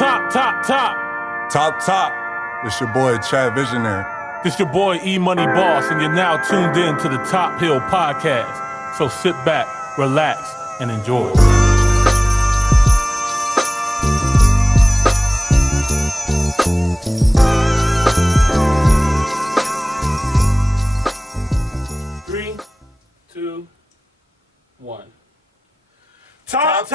Top. It's your boy, Chad Visionary. This your boy, E-Money Boss, and you're now tuned in to the Top Hill Podcast. So sit back, relax, and enjoy. Three, two, one. Top.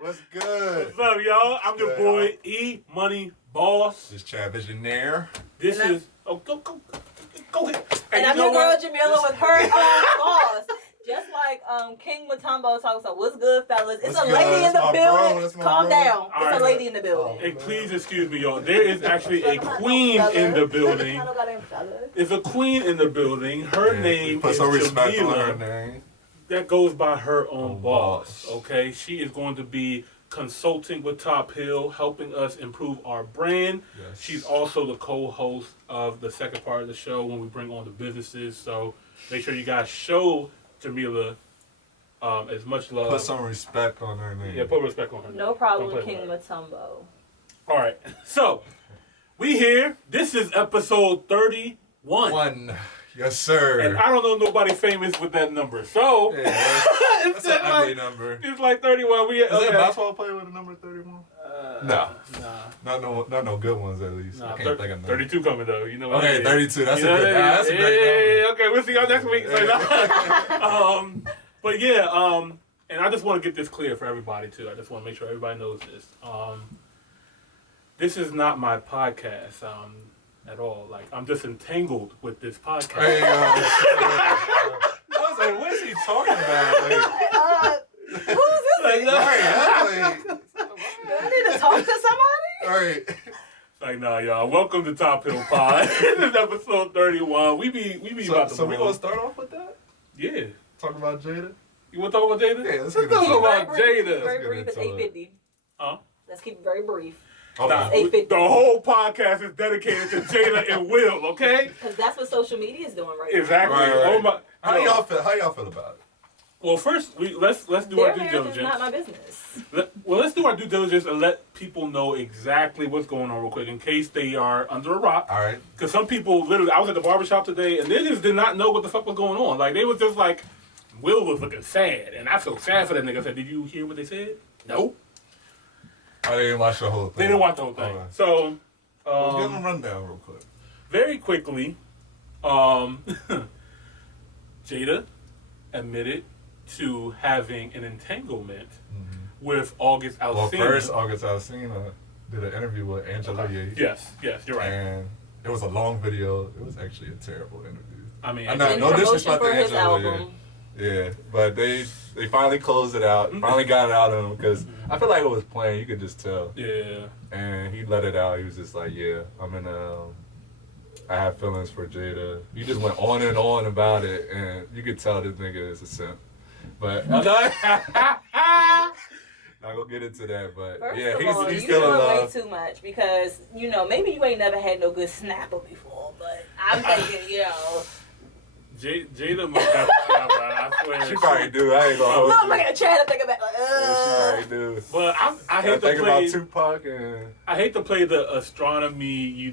What's good? What's up, y'all? I'm your boy, E-Money Boss. This is Chad Visionary. This is... Oh, go ahead. And I'm your girl, Jamila, with her boss. Just like King Matumbo talks about, what's good, fellas? It's a lady in the building. Calm down. It's a lady in the building. Hey, please excuse me, y'all. There is actually a queen in the building. There's a queen in the building. Her name is Jamila. That goes by her own boss, okay? She is going to be consulting with Top Hill, helping us improve our brand. Yes. She's also the co-host of the second part of the show when we bring on the businesses. So make sure you guys show Jamila as much love. Put some respect on her name. Yeah, put respect on her name. No problem, King Matumbo. All right, so we here. This is episode 31. Yes, sir. And I don't know nobody famous with that number. So yeah, that's an ugly number. It's like 31. Is there a basketball player with a number 31? No. Not no good ones at least. Nah, I can't think of 32 coming though. You know what? Okay, 32. That's a good. That's a great number. Okay, we'll see y'all next week. But yeah, and I just want to get this clear for everybody too. I just want to make sure everybody knows this. This is not my podcast. At all. Like, I'm just entangled with this podcast. Hey, I was like, what is he talking about? Who's this? I need to talk to somebody? All right. Like, nah, y'all. Welcome to Top Hill Pod. This is episode 31. We be about to. So we gonna start off with that? Yeah. Talk about Jada? You wanna talk about Jada? Yeah, let's talk about Jada. Very brief. It's 8:50. Huh? Let's keep it very brief. Nah, the whole podcast is dedicated to Jada and Will, okay? Because that's what social media is doing right now. Exactly. Right. Oh my. How y'all feel about it? Well, first let's do our due diligence. Their marriage is not my business. Let's do our due diligence and let people know exactly what's going on real quick in case they are under a rock. All right. Because some people literally, I was at the barbershop today and they just did not know what the fuck was going on. Like they was just like, Will was looking sad, and I felt sad for that nigga. I said, did you hear what they said? No. I didn't watch the whole thing. They didn't watch the whole thing. Right. So, give them a rundown real quick. Very quickly, Jada admitted to having an entanglement with August Alsina. Well, first, August Alsina did an interview with Angela Yee. Yes, you're right. And it was a long video. It was actually a terrible interview. I mean, no disrespect to Angela Yee. Yeah, but they finally closed it out. Finally got it out of him because I feel like it was playing. You could just tell. Yeah. And he let it out. He was just like, "Yeah, I have feelings for Jada." He just went on and on about it, and you could tell this nigga is a simp. But I'm not gonna get into that. But First yeah, of all, he's still in love. Way too much because maybe you ain't never had no good snapper before, but I'm thinking, Jada must have a snapper. I swear. She probably do. I ain't gonna hold you. I'm like trying to think about Yeah, she probably do. But I hate to play about Tupac and I hate to play the astronomy,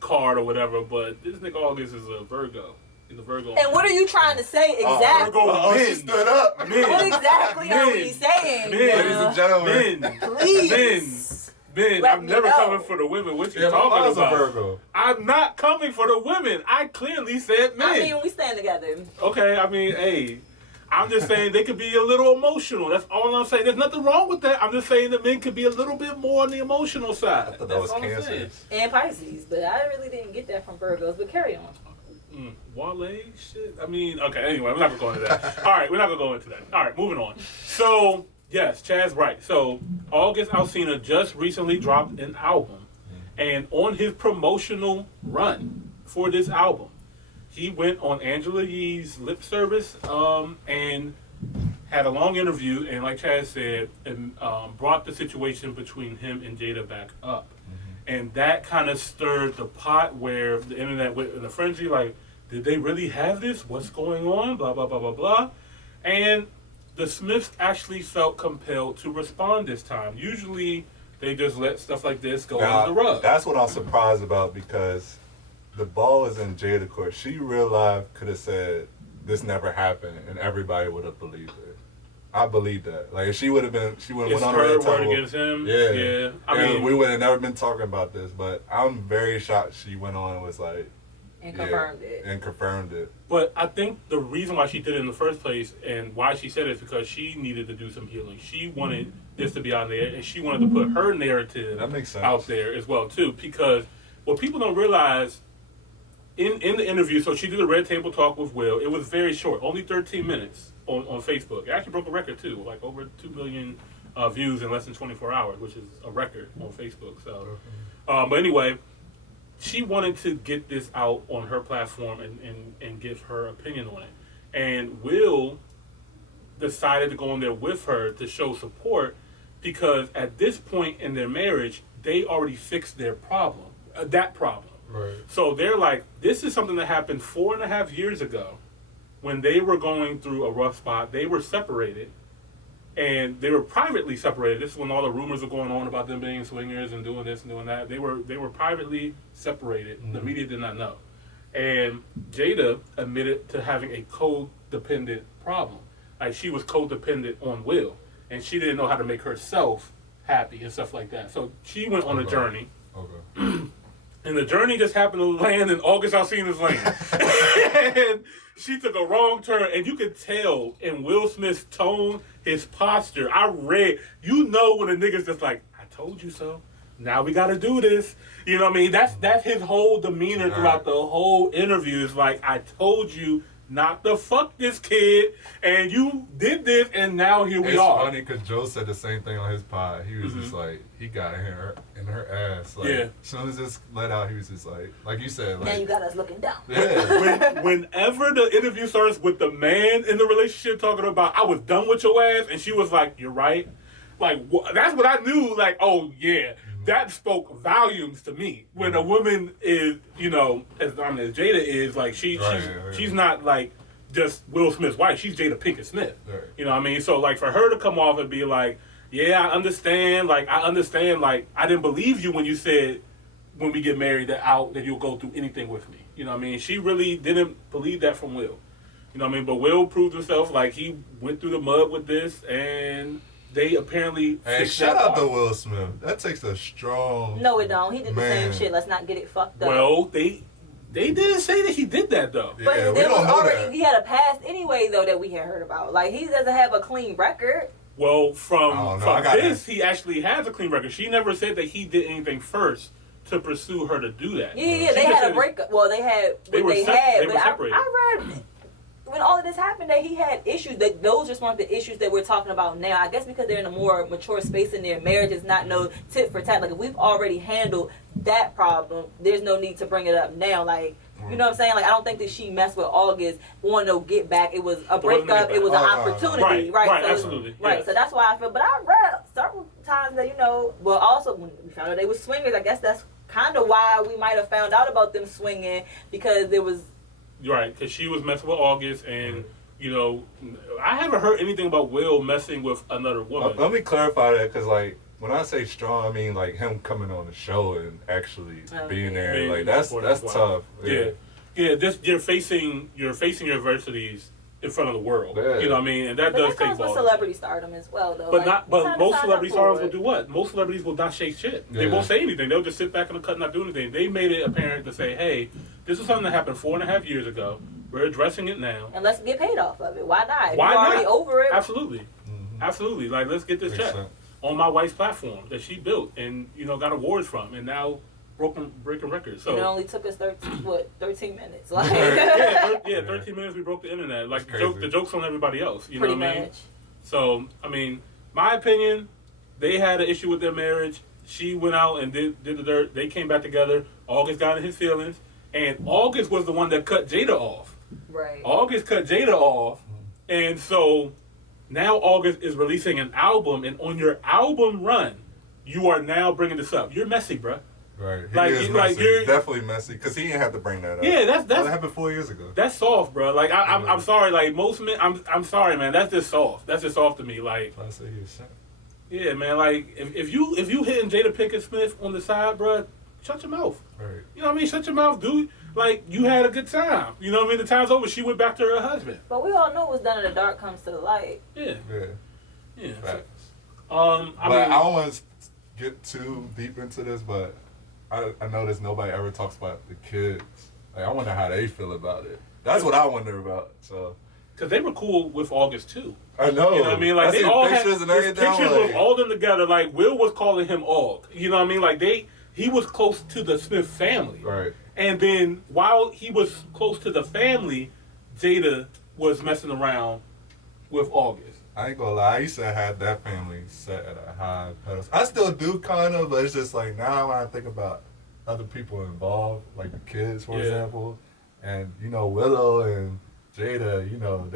card or whatever. But this nigga August is a Virgo. He's a Virgo. And what are you trying to say exactly? She stood up. What exactly are we saying? Ladies and gentlemen, please. Ben, I'm never coming for the women. What you talking about? Virgo. I'm not coming for the women. I clearly said men. I mean, we stand together. Okay, I mean, hey, I'm just saying they could be a little emotional. That's all I'm saying. There's nothing wrong with that. I'm just saying the men could be a little bit more on the emotional side. I thought that was Cancer. And Pisces, but I really didn't get that from Virgos, but carry on. Wale shit? I mean, okay, anyway, we're not going to go into that. All right, we're not going to go into that. All right, moving on. So, yes, Chad's right. So, August Alsina just recently dropped an album. And on his promotional run for this album, he went on Angela Yee's lip service and had a long interview. And like Chad said, and, brought the situation between him and Jada back up. And that kind of stirred the pot where the internet went in a frenzy, like, did they really have this? What's going on? Blah, blah, blah, blah, blah. And the Smiths actually felt compelled to respond this time. Usually, they just let stuff like this go under the rug. That's what I'm surprised about because the ball is in Jada court. She real life could have said this never happened, and everybody would have believed her. I believe that. Like if she would have went on the red table. Word against him. Yeah. I mean, we would have never been talking about this. But I'm very shocked she went on and was like, and confirmed it. But I think the reason why she did it in the first place and why she said it is because she needed to do some healing. She wanted this to be out there, and she wanted to put her narrative that makes sense. out there as well too. Because what people don't realize in the interview, so she did a red table talk with Will. It was very short, only 13 minutes on Facebook. It actually broke a record too, like over 2 million views in less than 24 hours, which is a record on Facebook. So, but anyway. She wanted to get this out on her platform and give her opinion on it. And Will decided to go in there with her to show support because at this point in their marriage, they already fixed their problem, that problem. Right. So they're like, this is something that happened 4.5 years ago when they were going through a rough spot. They were separated. And they were privately separated. This is when all the rumors were going on about them being swingers and doing this and doing that. They were privately separated. Mm-hmm. The media did not know. And Jada admitted to having a codependent problem. Like she was codependent on Will. And she didn't know how to make herself happy and stuff like that. So she went on a journey. Okay. And the journey just happened to land in August Alsina's lane. And she took a wrong turn. And you could tell in Will Smith's tone, his posture. You know when a nigga's just like, I told you so. Now we got to do this. You know what I mean? That's his whole demeanor throughout the whole interview. It's like, I told you not to fuck this kid, and you did this, and now here we are. It's funny because Joe said the same thing on his pod. He was just like, he got in her ass. Like, as soon as this let out, he was just like you said. Like, now you got us looking down. Yeah. Whenever the interview starts with the man in the relationship talking about, I was done with your ass, and she was like, you're right. Like, that's what I knew. Like, oh, yeah. That spoke volumes to me. When a woman is, you know, as Jada is, like, she's not, like, just Will Smith's wife. She's Jada Pinkett Smith. Right. You know what I mean? So, like, for her to come off and be like, yeah, I understand. Like, I didn't believe you when you said, when we get married, that you'll go through anything with me. You know what I mean? She really didn't believe that from Will. You know what I mean? But Will proved himself, like, he went through the mud with this, and they apparently. Hey, shout out to Will Smith. That takes a strong. No, it don't. He did the same shit. Let's not get it fucked up. Well, they didn't say that he did that though. But yeah, there was already he had a past anyway though that we had heard about. Like he doesn't have a clean record. Well, from this, he actually has a clean record. She never said that he did anything first to pursue her to do that. Yeah, they had a breakup. Well, they had what they had. But I read when all of this happened that he had issues. That those just weren't the issues that we're talking about now. I guess because they're in a more mature space in their marriage, it's not no tit for tat. Like if we've already handled that problem, there's no need to bring it up now. Like you know what I'm saying? Like I don't think that she messed with August wanting to get back. It was a breakup. It was an opportunity. Right. So, absolutely. Right. Yes. So that's why I feel. But I read several times that well, also when we found out they were swingers, I guess that's kind of why we might have found out about them swinging because there was. Right, because she was messing with August, and you know, I haven't heard anything about Will messing with another woman. Let me clarify that, because like when I say strong, I mean like him coming on the show and actually being there. Like that's tough. Yeah. Just you're facing your adversities in front of the world. Yeah. You know what I mean, and that does take balls. But with celebrity stardom as well, though. But most celebrity stars will do what? Most celebrities will not shake shit. Yeah. They won't say anything. They'll just sit back in the cut and not do anything. They made it apparent to say, hey, this is something that happened 4.5 years ago. We're addressing it now. And let's get paid off of it. Why not? Why not? Already over it. Absolutely. Mm-hmm. Absolutely. Like, let's get this check on my wife's platform that she built and, you know, got awards from and now breaking records. So and it only took us 13 minutes. Like 13 minutes we broke the internet. Like the joke's on everybody else. You know what I mean? Much. So, I mean, my opinion, they had an issue with their marriage. She went out and did the dirt. They came back together. August got in his feelings. And August was the one that cut Jada off. Right. August cut Jada off. And so now August is releasing an album. And on your album run, you are now bringing this up. You're messy, bruh. Right. He like, is messy. You're definitely messy because he didn't have to bring that up. Yeah, that happened 4 years ago. That's soft, bro. Like I'm sorry. Like most men, I'm sorry, man. That's just soft. That's just soft to me. Like I say he was simp. Yeah, man. Like if you hitting Jada Pinkett Smith on the side, bro, shut your mouth. Right. You know what I mean? Shut your mouth, dude. Like you had a good time. You know what I mean? The time's over. She went back to her husband. But we all know what's done in the dark comes to the light. Yeah. Yeah. Facts. I mean, I don't want to get too deep into this, but I notice nobody ever talks about the kids. Like I wonder how they feel about it. That's what I wonder about. So. Because they were cool with August too. I know. You know what I mean? Like they all had pictures and everything. Pictures like, with all them together. Like Will was calling him Og. You know what I mean? Like he was close to the Smith family. Right. And then while he was close to the family, Jada was messing around with August. I ain't gonna lie, I used to have that family set at a high pedestal. I still do kind of, but it's just like now when I think about other people involved, like the kids, for example, and you know Willow and Jada, you know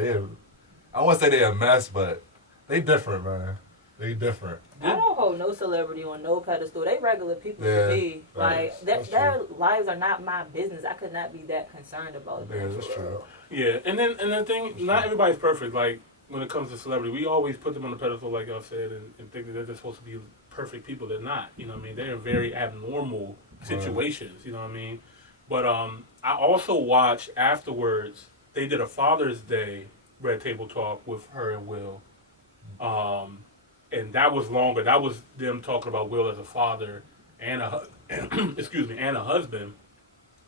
I won't say they're a mess, but they different, man. They different. I don't hold no celebrity on no pedestal. They regular people to me. Like their lives are not my business. I could not be that concerned about them. Yeah, that's true. Yeah, and the thing, not everybody's perfect. Like when it comes to celebrity, we always put them on the pedestal, like y'all said, and think that they're just supposed to be perfect people. They're not. You know what I mean? They're in very abnormal situations. You know what I mean? But I also watched afterwards. They did a Father's Day Red Table Talk with her and Will. And that was longer. That was them talking about Will as a father and and a husband.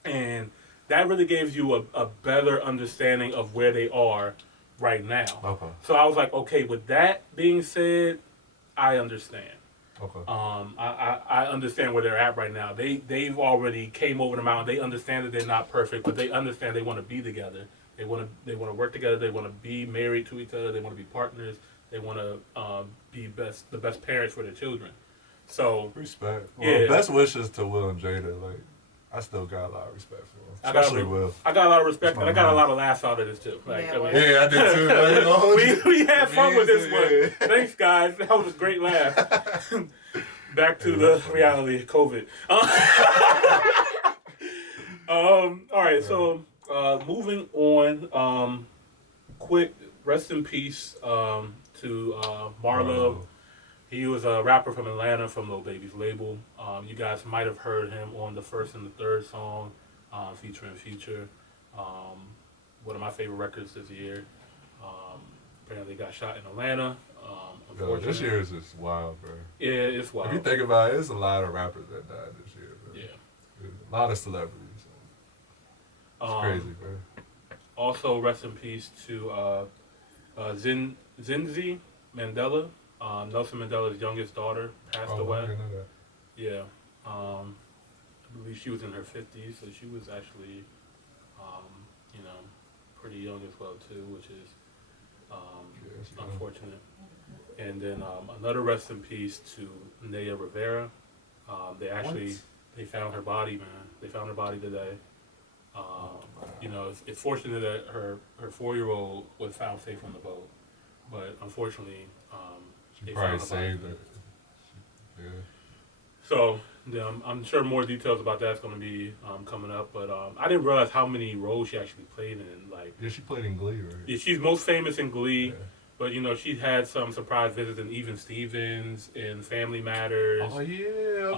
And that really gives you a better understanding of where they are right now. Okay. So I was like, okay, with that being said, I understand. Okay. I understand where they're at right now. They've already came over the mountain. They understand that they're not perfect, but they understand they want to be together. They want to work together. They want to be married to each other. They want to be partners. They want to be the best parents for their children. So respect. Well, best wishes to Will and Jada. Like I still got a lot of respect for them, especially Will. I got a lot of respect, and I got a lot of laughs out of this too. Like, I did too. Like, we had fun with this one. Thanks, guys. That was a great laugh. Back to the reality of COVID. All right, so moving on. Quick rest in peace to Marlo. He was a rapper from Atlanta from Lil Baby's label. You guys might have heard him on the first and the third song featuring Future. One of my favorite records this year. Apparently got shot in Atlanta. Yo, this year is just wild, bro. Yeah, it's wild. If you think about it, there's a lot of rappers that died this year, bro. Yeah. A lot of celebrities. It's crazy, bro. Also, rest in peace to Zinzi Mandela. Nelson Mandela's youngest daughter passed away. I didn't know that. Yeah. I believe she was in her 50s, so she was actually, pretty young as well, too, which is unfortunate. And then another rest in peace to Naya Rivera. They found her body, man. They found her body today. It's fortunate that her 4-year-old was found safe on the boat, but unfortunately, she probably saved it. Yeah. So I'm sure more details about that's going to be coming up, but I didn't realize how many roles she actually played in. Like, yeah, she played in Glee, right? Yeah, she's most famous in Glee. Yeah. But, she had some surprise visits in Even Stevens, in Family Matters. Oh, yeah,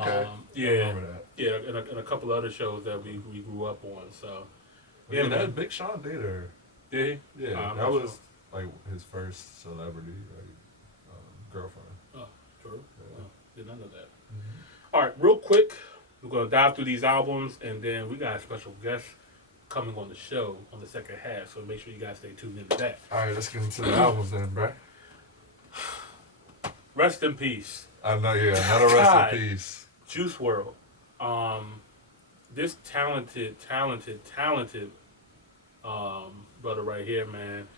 okay. Yeah, I remember that. Yeah, and a couple other shows that we grew up on. So, yeah, that Big Sean dated her. Did he? Yeah, that was like his first celebrity girlfriend. Oh, true. Yeah. Did not know that. Mm-hmm. All right, real quick, we're going to dive through these albums, and then we got a special guest coming on the show on the second half, so make sure you guys stay tuned into that. All right, let's get into the albums then, bro. Rest in peace. I know, yeah, another rest in peace. Juice WRLD. This talented brother right here, man.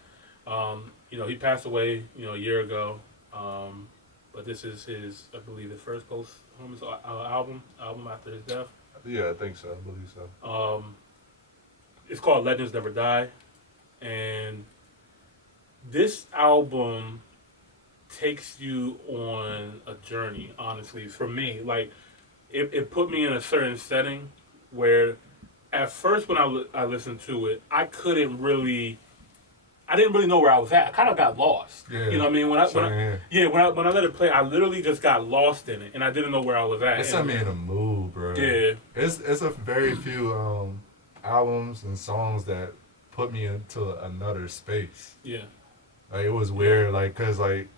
He passed away, a year ago. But this is his, I believe, his first posthumous album after his death. Yeah, I think so. I believe so. It's called Legends Never Die, and this album takes you on a journey. Honestly, for me, like it put me in a certain setting where at first when I listened to it, I didn't really know where I was at. I kind of got lost. Yeah. You know what I mean? When I let it play, I literally just got lost in it, and I didn't know where I was at. It set me in a mood, bro. Yeah. It's a very few albums and songs that put me into another space. Yeah. Like, it was weird, like, cause like,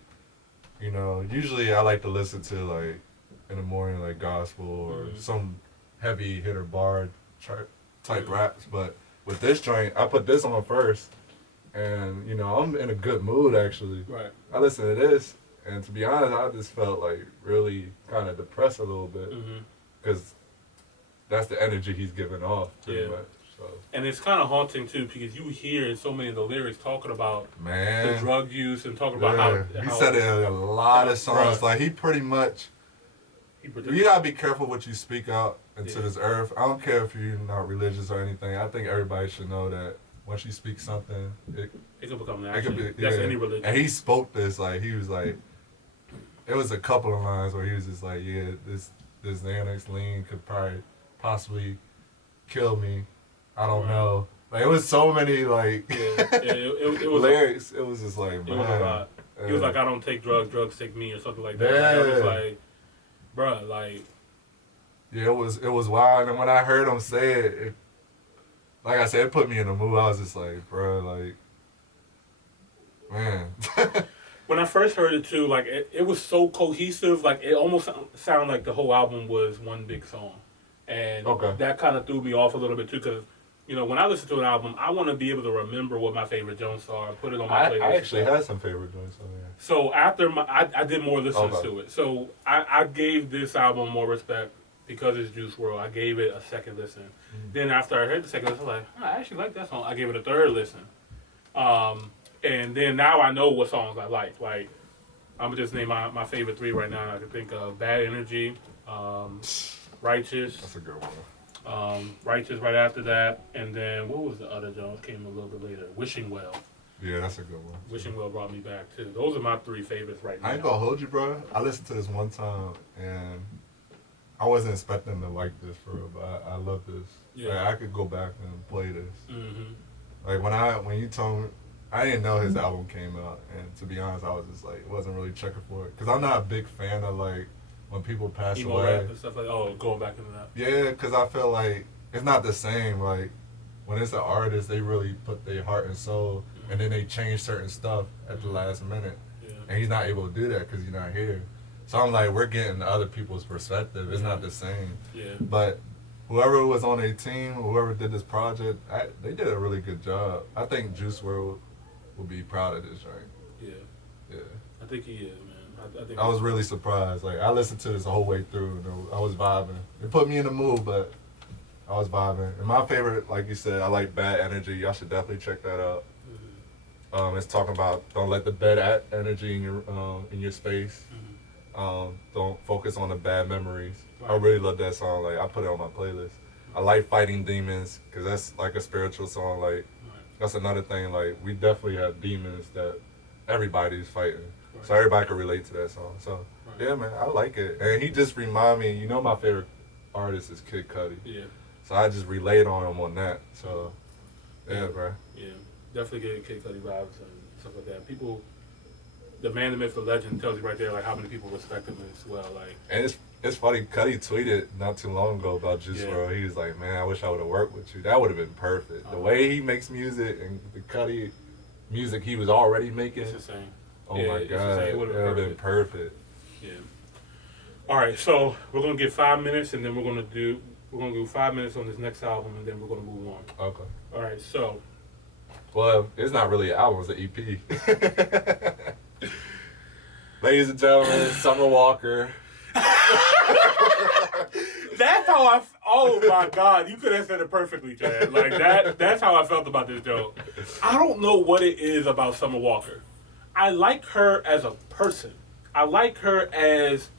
you know, usually I like to listen to like in the morning like gospel or some heavy hitter bar type raps, but with this joint, I put this on first, and you know I'm in a good mood actually. Right. I listened to this, and to be honest, I just felt like really kind of depressed a little bit, because that's the energy he's giving off pretty much. So. And it's kind of haunting too, because you hear in so many of the lyrics talking about the drug use and talking about how he said it in a lot of songs. Right. Like he pretty much. You gotta be careful what you speak out into this earth. I don't care if you're not religious or anything. I think everybody should know that once you speak something, it can become an action. That's any religion. And he spoke this, like, he was like, it was a couple of lines where he was just like, yeah, this Xanax lean could possibly kill me. I don't know. Like, it was so many, like, it was lyrics. It was just like, man. It was a lot. He was like, I don't take drugs, drugs take me, or something like that. Yeah. Like, I was like, bruh, like. Yeah, it was wild. And when I heard him say it, like I said, it put me in the mood. I was just like, bro, like, man. When I first heard it too, like, it was so cohesive. Like, it almost sounded like the whole album was one big song. And that kind of threw me off a little bit too, because, you know, when I listen to an album, I want to be able to remember what my favorite Jones are, put it on my playlist. I actually had some favorite Jones on there. So after I did more listens to it. So I gave this album more respect because it's Juice WRLD. I gave it a second listen. Then after I heard the second listen, I was like, I actually like that song. I gave it a third listen. And then now I know what songs I like. Like, I'm going to just name my favorite three right now. I can think of Bad Energy, Righteous. That's a good one. Righteous right after that, and then what was the other Jones came a little bit later? Wishing Well. Yeah, that's a good one. Wishing Well brought me back too. Those are my three favorites right now. I ain't gonna hold you, bro. I listened to this one time and I wasn't expecting to like this for real, but I love this. Yeah, like, I could go back and play this. Like when you told me, I didn't know his album came out, and to be honest, I was just like wasn't really checking for it because I'm not a big fan of like. When people pass emo away, rap and stuff like going back into that. Yeah, because I feel like it's not the same. Like when it's an artist, they really put their heart and soul, and then they change certain stuff at the last minute, and he's not able to do that because he's not here. So I'm like, we're getting other people's perspective. It's not the same. Yeah. But whoever was on their team, whoever did this project, they did a really good job. I think Juice WRLD will be proud of this, right? Yeah. Yeah. I think he is, man. I was really surprised. Like, I listened to this the whole way through, and I was vibing. It put me in the mood, but I was vibing. And my favorite, like you said, I like Bad Energy. Y'all should definitely check that out. It's talking about don't let the bad energy in your space. Don't focus on the bad memories. Right. I really love that song. Like, I put it on my playlist. I like Fighting Demons because that's like a spiritual song. Like, that's another thing. Like, we definitely have demons that everybody's fighting. So everybody can relate to that song. So, yeah, man, I like it. And he just remind me, you know my favorite artist is Kid Cudi. Yeah. So I just relate on him on that. So, yeah, bro. Yeah, definitely get Kid Cudi vibes and stuff like that. People, the man, the myth, the legend tells you right there, like, how many people respect him as well. Like, and it's funny, Cudi tweeted not too long ago about Juice WRLD. He was like, man, I wish I would have worked with you. That would have been perfect. The way he makes music and the Cudi music he was already making. It's insane. Oh my God, it would have been perfect. Yeah. All right, so we're gonna get 5 minutes, and then we're gonna do 5 minutes on this next album, and then we're gonna move on. Okay. All right, so. Well, it's not really an album; it's an EP. Ladies and gentlemen, Summer Walker. That's how oh my God, you could have said it perfectly, Chad. Like that's how I felt about this joke. I don't know what it is about Summer Walker. I like her as a person. I like her as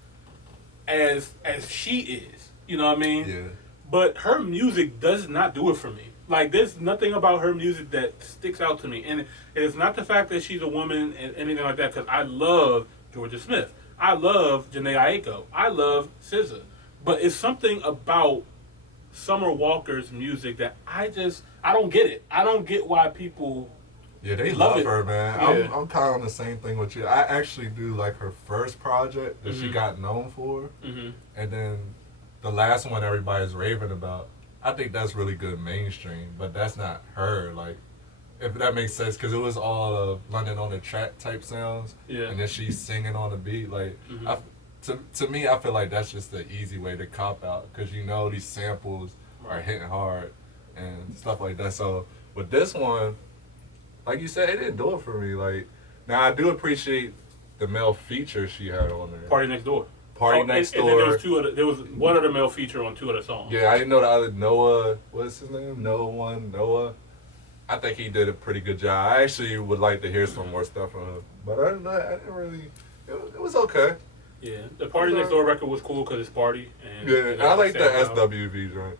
she is. You know what I mean? Yeah. But her music does not do it for me. Like, there's nothing about her music that sticks out to me. And it's not the fact that she's a woman and anything like that, because I love Georgia Smith. I love Jhené Aiko. I love SZA. But it's something about Summer Walker's music that I don't get it. I don't get why people. Yeah, they love it. her, man. Yeah. I'm kind of on the same thing with you. I actually do like her first project that she got known for, and then the last one everybody's raving about. I think that's really good mainstream, but that's not her. Like, if that makes sense, because it was all of London on the Track type sounds, and then she's singing on the beat. Like, to me, I feel like that's just the easy way to cop out, because you know these samples are hitting hard and stuff like that. So with this one, like you said, it didn't do it for me. Like, now I do appreciate the male feature she had on there. Party Next Door. Next Door. And then there was one other male feature on 2 other songs. Yeah, I didn't know the other Noah. What's his name? Noah. I think he did a pretty good job. I actually would like to hear some more stuff from him. But other than that, I didn't really. It was okay. Yeah, the Party Next Door record was cool because it's party. And I like the SWV joint.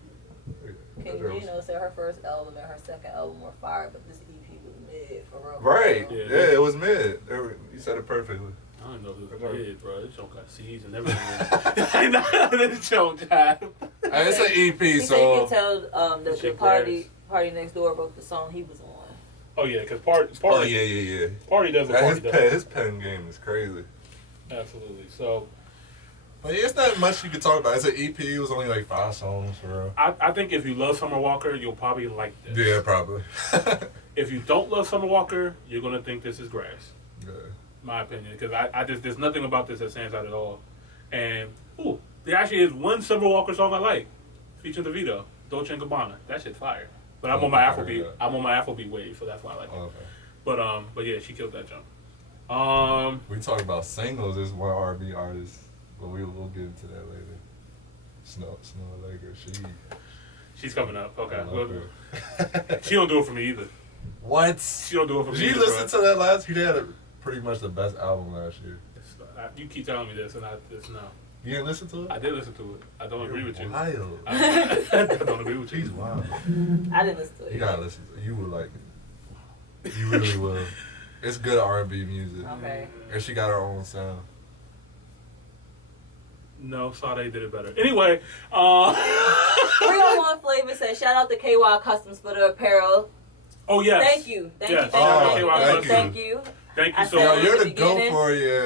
King Gino said her first album and her second album were fire, but this EP was mid for real. Right. Yeah, it was mid. You said it perfectly. I don't know who's mid, bro. This joint got C's and everything. I know this joint got. It's an EP, so. You can tell the Party Next Door wrote the song he was on. Oh yeah, because Party. Oh yeah. Party does what Party does. His pen game is crazy. Absolutely. So. But yeah, it's not much you can talk about. It's an EP. It was only like 5 songs for real. I think if you love Summer Walker, you'll probably like this. Yeah, probably. If you don't love Summer Walker, you're gonna think this is grass. Yeah. My opinion, because I just there's nothing about this that stands out at all. And there actually is one Summer Walker song I like, featuring DeVito, Dolce & Gabbana. That shit's fire. But I'm on my Afrobeat. I'm on my Afrobeat wave, so that's why I like it. Okay. But yeah, she killed that jump. We talk about singles. There's one R&B artist. But we'll get into that later. Snow Laker, she's coming up. Okay. She don't do it for me either. What? She don't do it for me either. Did you listen to that last? He had pretty much the best album last year. You keep telling me this, and it's no. You didn't listen to it? I did listen to it. I don't agree with you. Wild. I don't agree with you. He's wild. I didn't listen to it. You gotta listen to it. You will like it. You really will. It's good R&B music. Okay. And she got her own sound. No, Sade did it better. Anyway, 301 Flavor says, shout out to KY Customs for the apparel. Oh, yes. Thank you. Thank you. Thank you so much. You're the go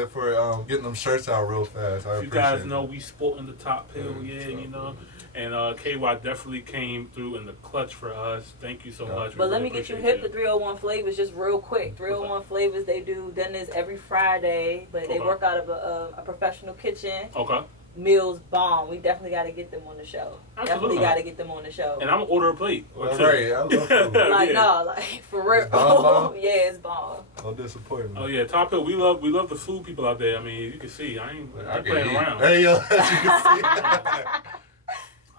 for getting them shirts out real fast. You guys know we sporting the top pill, you know. And KY definitely came through in the clutch for us. Thank you so much. But let me get you hip to 301 Flavors just real quick. 301 Flavors, they do dinners every Friday, but they work out of a professional kitchen. Okay. Meals bomb. We definitely got to get them on the show. Absolutely. Definitely got to get them on the show. And I'm gonna order a plate. Right, I love food. Like for real. Bomb? Yeah, it's bomb. No disappointment. Oh yeah, Top Hill. We love the food people out there. I mean, you can see I ain't playing around. Hey yo, as you can see.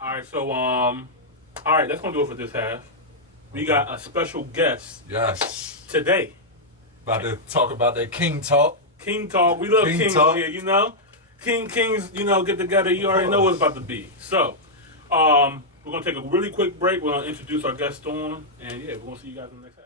All right, so all right, that's gonna do it for this half. We got a special guest. Yes. Today. About to talk about that King Talk. King Talk. We love King Talk here, you know. Kings, you know, get together. You already know what it's about to be. So, we're gonna take a really quick break. We're gonna introduce our guest on, and yeah, we're gonna see you guys in the next.